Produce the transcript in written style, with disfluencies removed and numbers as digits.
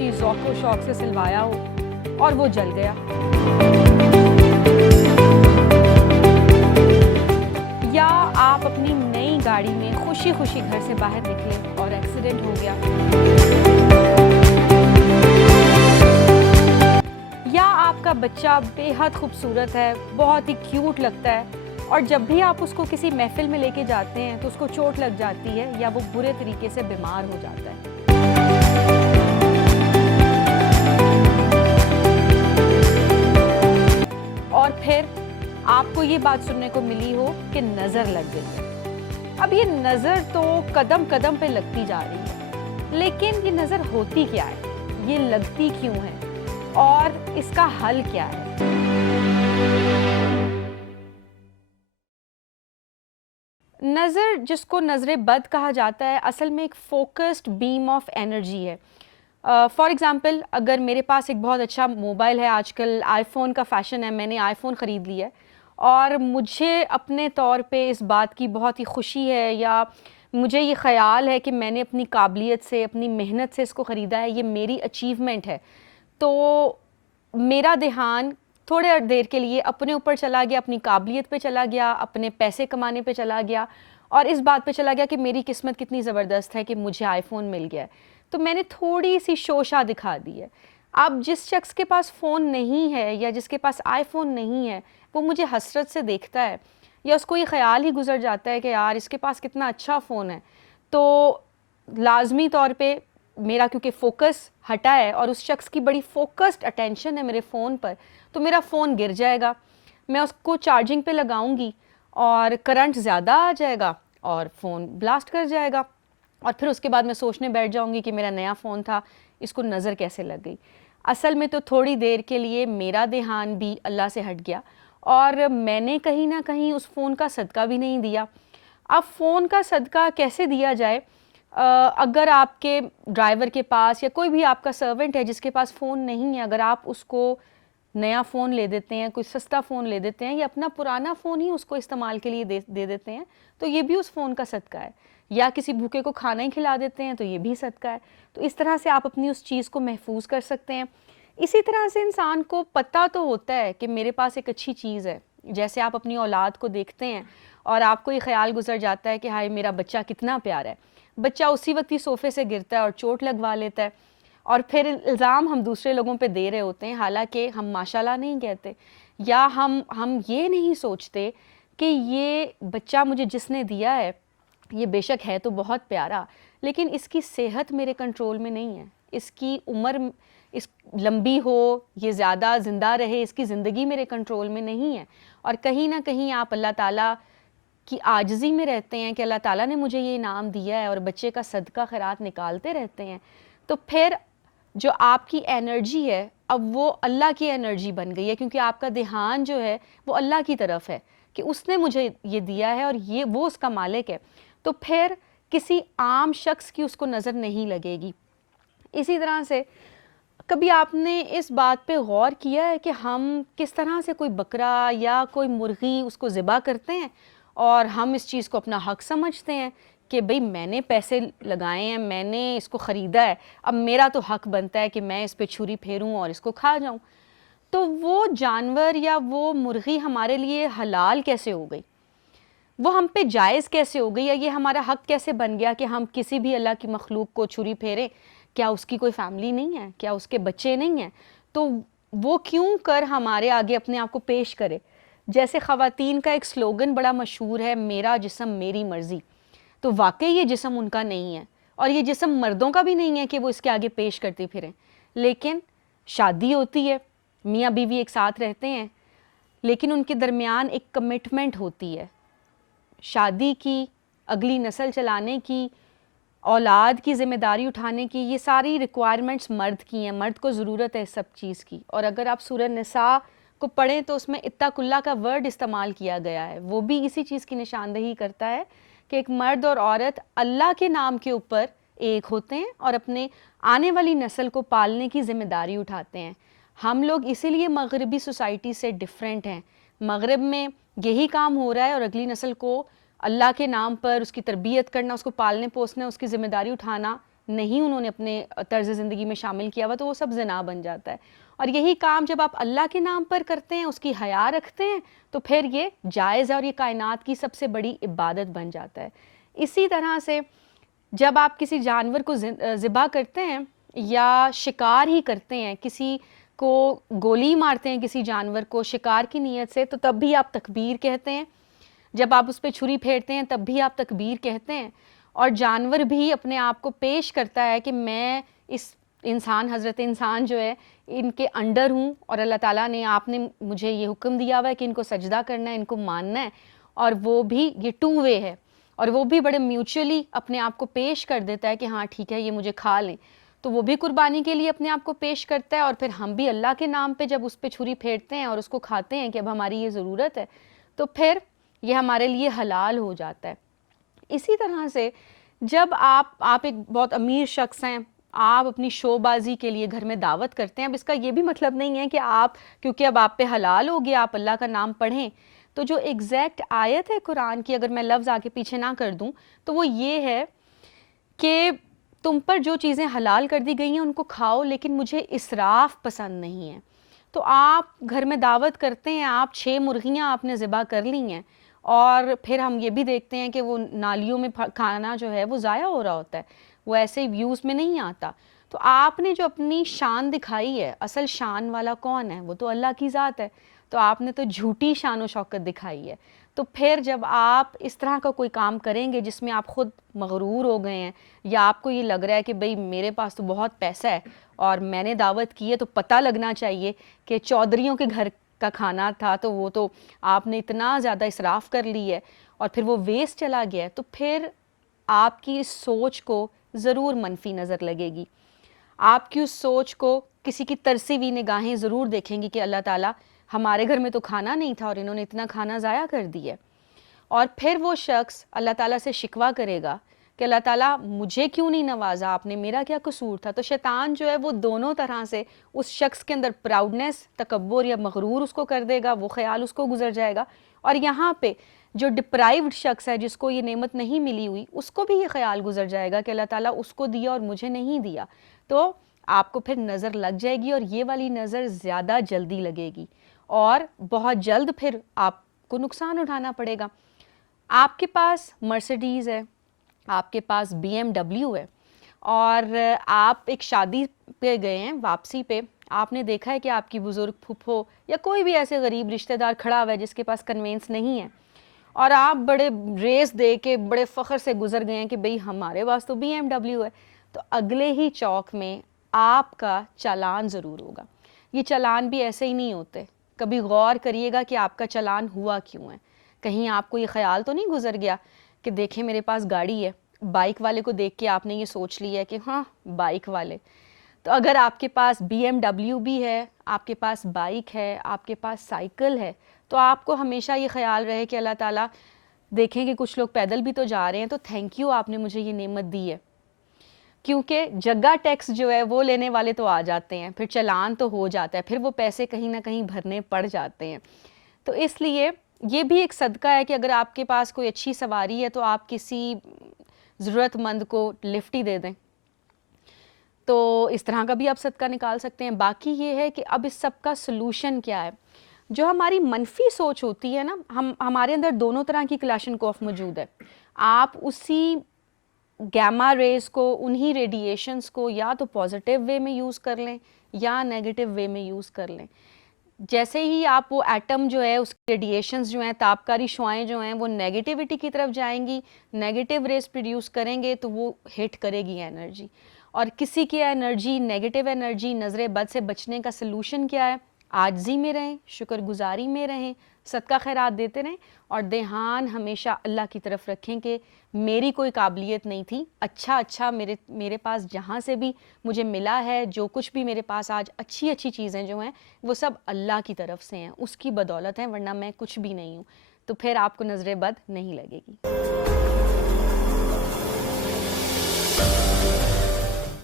بہت ہی ذوق و شوق سے سلوایا ہو اور وہ جل گیا، یا آپ اپنی نئی گاڑی میں خوشی خوشی گھر سے باہر نکلے اور ایکسیڈنٹ ہو گیا، یا آپ کا بچہ بے حد خوبصورت ہے، بہت ہی کیوٹ لگتا ہے، اور جب بھی آپ اس کو کسی محفل میں لے کے جاتے ہیں تو اس کو چوٹ لگ جاتی ہے یا وہ برے طریقے سے بیمار ہو جاتا ہے۔ اور پھر آپ کو یہ بات سننے کو ملی ہو کہ نظر لگ گئی ہے۔ اب یہ نظر تو قدم قدم پہ لگتی جا رہی ہے، لیکن یہ نظر ہوتی کیا ہے، یہ لگتی کیوں ہے، اور اس کا حل کیا ہے؟ نظر، جس کو نظر بد کہا جاتا ہے، اصل میں ایک فوکسڈ بیم آف انرجی ہے۔ فار ایگزامپل، اگر میرے پاس ایک بہت اچھا موبائل ہے، آج کل آئی فون کا فیشن ہے، میں نے آئی فون خرید لیا ہے، اور مجھے اپنے طور پہ اس بات کی بہت ہی خوشی ہے، یا مجھے یہ خیال ہے کہ میں نے اپنی قابلیت سے، اپنی محنت سے اس کو خریدا ہے، یہ میری اچیومنٹ ہے، تو میرا دھیان تھوڑے دیر کے لیے اپنے اوپر چلا گیا، اپنی قابلیت پہ چلا گیا، اپنے پیسے کمانے پہ چلا گیا، اور اس بات پہ چلا گیا کہ میری قسمت کتنی زبردست ہے کہ مجھے آئی فون مل گیا ہے۔ تو میں نے تھوڑی سی شوشہ دکھا دی ہے۔ اب جس شخص کے پاس فون نہیں ہے یا جس کے پاس آئی فون نہیں ہے، وہ مجھے حسرت سے دیکھتا ہے، یا اس کو یہ خیال ہی گزر جاتا ہے کہ یار اس کے پاس کتنا اچھا فون ہے، تو لازمی طور پہ میرا کیونکہ فوکس ہٹا ہے اور اس شخص کی بڑی فوکسڈ اٹینشن ہے میرے فون پر، تو میرا فون گر جائے گا، میں اس کو چارجنگ پہ لگاؤں گی اور کرنٹ زیادہ آ جائے گا اور فون بلاسٹ کر جائے گا، اور پھر اس کے بعد میں سوچنے بیٹھ جاؤں گی کہ میرا نیا فون تھا، اس کو نظر کیسے لگ گئی۔ اصل میں تو تھوڑی دیر کے لیے میرا دھیان بھی اللہ سے ہٹ گیا، اور میں نے کہیں نہ کہیں اس فون کا صدقہ بھی نہیں دیا۔ اب فون کا صدقہ کیسے دیا جائے؟ اگر آپ کے ڈرائیور کے پاس یا کوئی بھی آپ کا سرونٹ ہے جس کے پاس فون نہیں ہے، اگر آپ اس کو نیا فون لے دیتے ہیں، کوئی سستا فون لے دیتے ہیں، یا اپنا پرانا فون ہی اس کو استعمال کے لیے دے دیتے ہیں، تو یہ بھی اس فون کا صدقہ ہے، یا کسی بھوکے کو کھانا ہی کھلا دیتے ہیں تو یہ بھی صدقہ ہے۔ تو اس طرح سے آپ اپنی اس چیز کو محفوظ کر سکتے ہیں۔ اسی طرح سے انسان کو پتہ تو ہوتا ہے کہ میرے پاس ایک اچھی چیز ہے، جیسے آپ اپنی اولاد کو دیکھتے ہیں اور آپ کو یہ خیال گزر جاتا ہے کہ ہائے میرا بچہ کتنا پیارا ہے، بچہ اسی وقت ہی صوفے سے گرتا ہے اور چوٹ لگوا لیتا ہے، اور پھر الزام ہم دوسرے لوگوں پہ دے رہے ہوتے ہیں، حالانکہ ہم ماشاءاللہ نہیں کہتے، یا ہم یہ نہیں سوچتے کہ یہ بچہ مجھے جس نے دیا ہے یہ بے شک ہے تو بہت پیارا، لیکن اس کی صحت میرے کنٹرول میں نہیں ہے، اس کی عمر اس لمبی ہو، یہ زیادہ زندہ رہے، اس کی زندگی میرے کنٹرول میں نہیں ہے، اور کہیں نہ کہیں آپ اللہ تعالیٰ کی عاجزی میں رہتے ہیں کہ اللہ تعالیٰ نے مجھے یہ انعام دیا ہے، اور بچے کا صدقہ خیرات نکالتے رہتے ہیں، تو پھر جو آپ کی انرجی ہے اب وہ اللہ کی انرجی بن گئی ہے، کیونکہ آپ کا دھیان جو ہے وہ اللہ کی طرف ہے کہ اس نے مجھے یہ دیا ہے اور یہ وہ اس کا مالک ہے، تو پھر کسی عام شخص کی اس کو نظر نہیں لگے گی۔ اسی طرح سے کبھی آپ نے اس بات پہ غور کیا ہے کہ ہم کس طرح سے کوئی بکرا یا کوئی مرغی اس کو ذبح کرتے ہیں اور ہم اس چیز کو اپنا حق سمجھتے ہیں کہ بھئی میں نے پیسے لگائے ہیں، میں نے اس کو خریدا ہے، اب میرا تو حق بنتا ہے کہ میں اس پہ چھری پھیروں اور اس کو کھا جاؤں، تو وہ جانور یا وہ مرغی ہمارے لیے حلال کیسے ہو گئی؟ وہ ہم پہ جائز کیسے ہو گئی، یا یہ ہمارا حق کیسے بن گیا کہ ہم کسی بھی اللہ کی مخلوق کو چھری پھیریں؟ کیا اس کی کوئی فیملی نہیں ہے؟ کیا اس کے بچے نہیں ہیں؟ تو وہ کیوں کر ہمارے آگے اپنے آپ کو پیش کرے؟ جیسے خواتین کا ایک سلوگن بڑا مشہور ہے، میرا جسم میری مرضی، تو واقعی یہ جسم ان کا نہیں ہے، اور یہ جسم مردوں کا بھی نہیں ہے کہ وہ اس کے آگے پیش کرتی پھریں، لیکن شادی ہوتی ہے، میاں بیوی ایک ساتھ رہتے ہیں، لیکن ان کے درمیان ایک کمٹمنٹ ہوتی ہے شادی کی، اگلی نسل چلانے کی، اولاد کی ذمہ داری اٹھانے کی، یہ ساری ریکوائرمنٹس مرد کی ہیں، مرد کو ضرورت ہے اس سب چیز کی، اور اگر آپ سورہ نساء کو پڑھیں تو اس میں اتق اللہ کا ورڈ استعمال کیا گیا ہے، وہ بھی اسی چیز کی نشاندہی کرتا ہے کہ ایک مرد اور عورت اللہ کے نام کے اوپر ایک ہوتے ہیں اور اپنے آنے والی نسل کو پالنے کی ذمہ داری اٹھاتے ہیں۔ ہم لوگ اسی لیے مغربی سوسائٹی سے ڈیفرنٹ ہیں، مغرب میں یہی کام ہو رہا ہے، اور اگلی نسل کو اللہ کے نام پر اس کی تربیت کرنا، اس کو پالنے پوسنا، اس کی ذمہ داری اٹھانا نہیں انہوں نے اپنے طرز زندگی میں شامل کیا ہوا تو وہ سب زنا بن جاتا ہے. اور یہی کام جب آپ اللہ کے نام پر کرتے ہیں, اس کی حیا رکھتے ہیں, تو پھر یہ جائز ہے اور یہ کائنات کی سب سے بڑی عبادت بن جاتا ہے. اسی طرح سے جب آپ کسی جانور کو ذبح کرتے ہیں یا شکار ہی کرتے ہیں, کسی کو گولی مارتے ہیں کسی جانور کو شکار کی نیت سے, تو تب بھی آپ تکبیر کہتے ہیں. جب آپ اس پہ چھری پھیرتے ہیں تب بھی آپ تکبیر کہتے ہیں. اور جانور بھی اپنے آپ کو پیش کرتا ہے کہ میں اس انسان, حضرت انسان جو ہے, ان کے انڈر ہوں, اور اللہ تعالیٰ نے, آپ نے مجھے یہ حکم دیا ہوا ہے کہ ان کو سجدہ کرنا ہے, ان کو ماننا ہے. اور وہ بھی یہ ٹو وے ہے, اور وہ بھی بڑے میوچولی اپنے آپ کو پیش کر دیتا ہے کہ ہاں ٹھیک ہے یہ مجھے کھا لیں. تو وہ بھی قربانی کے لیے اپنے آپ کو پیش کرتا ہے, اور پھر ہم بھی اللہ کے نام پہ جب اس پہ چھری پھیرتے ہیں اور اس کو کھاتے ہیں کہ اب ہماری یہ ضرورت ہے, تو پھر یہ ہمارے لیے حلال ہو جاتا ہے. اسی طرح سے جب آپ ایک بہت امیر شخص ہیں, آپ اپنی شو بازی کے لیے گھر میں دعوت کرتے ہیں. اب اس کا یہ بھی مطلب نہیں ہے کہ آپ, کیونکہ اب آپ پہ حلال ہو گیا, آپ اللہ کا نام پڑھیں. تو جو ایگزیکٹ آیت ہے قرآن کی, اگر میں لفظ آگے پیچھے نہ کر دوں, تو وہ یہ ہے کہ تم پر جو چیزیں حلال کر دی گئی ہیں ان کو کھاؤ, لیکن مجھے اسراف پسند نہیں ہے. تو آپ گھر میں دعوت کرتے ہیں, آپ 6 مرغیاں آپ نے ذبح کر لی ہیں, اور پھر ہم یہ بھی دیکھتے ہیں کہ وہ نالیوں میں کھانا جو ہے وہ ضائع ہو رہا ہوتا ہے, وہ ایسے ہی ویوز میں نہیں آتا. تو آپ نے جو اپنی شان دکھائی ہے, اصل شان والا کون ہے؟ وہ تو اللہ کی ذات ہے. تو آپ نے تو جھوٹی شان و شوکت دکھائی ہے. تو پھر جب آپ اس طرح کا کوئی کام کریں گے جس میں آپ خود مغرور ہو گئے ہیں, یا آپ کو یہ لگ رہا ہے کہ بھئی میرے پاس تو بہت پیسہ ہے اور میں نے دعوت کی ہے تو پتہ لگنا چاہیے کہ چودھریوں کے گھر کا کھانا تھا, تو وہ تو آپ نے اتنا زیادہ اسراف کر لی ہے اور پھر وہ ویسٹ چلا گیا ہے, تو پھر آپ کی اس سوچ کو ضرور منفی نظر لگے گی. آپ کی اس سوچ کو کسی کی ترسی ہوئی نگاہیں ضرور دیکھیں گی کہ اللہ تعالیٰ ہمارے گھر میں تو کھانا نہیں تھا اور انہوں نے اتنا کھانا ضائع کر دیا. اور پھر وہ شخص اللہ تعالیٰ سے شکوہ کرے گا کہ اللہ تعالیٰ مجھے کیوں نہیں نوازا آپ نے, میرا کیا قصور تھا. تو شیطان جو ہے وہ دونوں طرح سے اس شخص کے اندر پراؤڈنس, تکبر یا مغرور اس کو کر دے گا, وہ خیال اس کو گزر جائے گا. اور یہاں پہ جو ڈپرائیوڈ شخص ہے, جس کو یہ نعمت نہیں ملی ہوئی, اس کو بھی یہ خیال گزر جائے گا کہ اللہ تعالیٰ اس کو دیا اور مجھے نہیں دیا. تو آپ کو پھر نظر لگ جائے گی, اور یہ والی نظر زیادہ جلدی لگے گی, اور بہت جلد پھر آپ کو نقصان اٹھانا پڑے گا. آپ کے پاس مرسیڈیز ہے, آپ کے پاس BMW ہے, اور آپ ایک شادی پہ گئے ہیں, واپسی پہ آپ نے دیکھا ہے کہ آپ کی بزرگ پھپھو یا کوئی بھی ایسے غریب رشتہ دار کھڑا ہوا ہے جس کے پاس کنوینس نہیں ہے, اور آپ بڑے ریس دے کے بڑے فخر سے گزر گئے ہیں کہ بھئی ہمارے پاس تو BMW ہے. تو اگلے ہی چوک میں آپ کا چالان ضرور ہوگا. یہ چالان بھی ایسے ہی نہیں ہوتے, کبھی غور کریے گا کہ آپ کا چالان ہوا کیوں ہے. کہیں آپ کو یہ خیال تو نہیں گزر گیا کہ دیکھیں میرے پاس گاڑی ہے, بائک والے کو دیکھ کے آپ نے یہ سوچ لیا ہے کہ ہاں بائک والے. تو اگر آپ کے پاس BMW بھی ہے, آپ کے پاس بائک ہے, آپ کے پاس سائیکل ہے, تو آپ کو ہمیشہ یہ خیال رہے کہ اللہ تعالیٰ دیکھیں کہ کچھ لوگ پیدل بھی تو جا رہے ہیں, تو تھینک یو آپ نے مجھے یہ نعمت دی ہے. کیونکہ جگہ ٹیکس جو ہے وہ لینے والے تو آ جاتے ہیں, پھر چلان تو ہو جاتا ہے, پھر وہ پیسے کہیں نہ کہیں بھرنے پڑ جاتے ہیں. تو اس لیے یہ بھی ایک صدقہ ہے کہ اگر آپ کے پاس کوئی اچھی سواری ہے تو آپ کسی ضرورت مند کو لفٹ ہی دے دیں, تو اس طرح کا بھی آپ صدقہ نکال سکتے ہیں. باقی یہ ہے کہ اب اس سب کا سلوشن کیا ہے. جو ہماری منفی سوچ ہوتی ہے نا, ہمارے اندر دونوں طرح کی کلاشنکوف موجود ہے. آپ اسی گیما ریز کو, انہی ریڈیشنز کو یا تو پازیٹیو وے میں یوز کر لیں یا نیگیٹو وے میں یوز کر لیں. جیسے ہی آپ وہ ایٹم جو ہے, اس ریڈیشنز جو ہیں, تابکاری شعاعیں جو ہیں, وہ نیگیٹیوٹی کی طرف جائیں گی, نیگیٹیو ریز پروڈیوس کریں گے, تو وہ ہٹ کرے گی انرجی. اور کسی کی انرجی, نیگیٹیو انرجی, نظر بد سے بچنے کا سلوشن کیا ہے؟ عاجزی میں رہیں, شکر گزاری میں رہیں, صدقہ خیرات دیتے رہیں, اور دھیان ہمیشہ اللہ کی طرف رکھیں کہ میری کوئی قابلیت نہیں تھی, اچھا میرے پاس جہاں سے بھی مجھے ملا ہے, جو کچھ بھی میرے پاس آج اچھی چیزیں جو ہیں, وہ سب اللہ کی طرف سے ہیں, اس کی بدولت ہیں, ورنہ میں کچھ بھی نہیں ہوں. تو پھر آپ کو نظر بد نہیں لگے گی.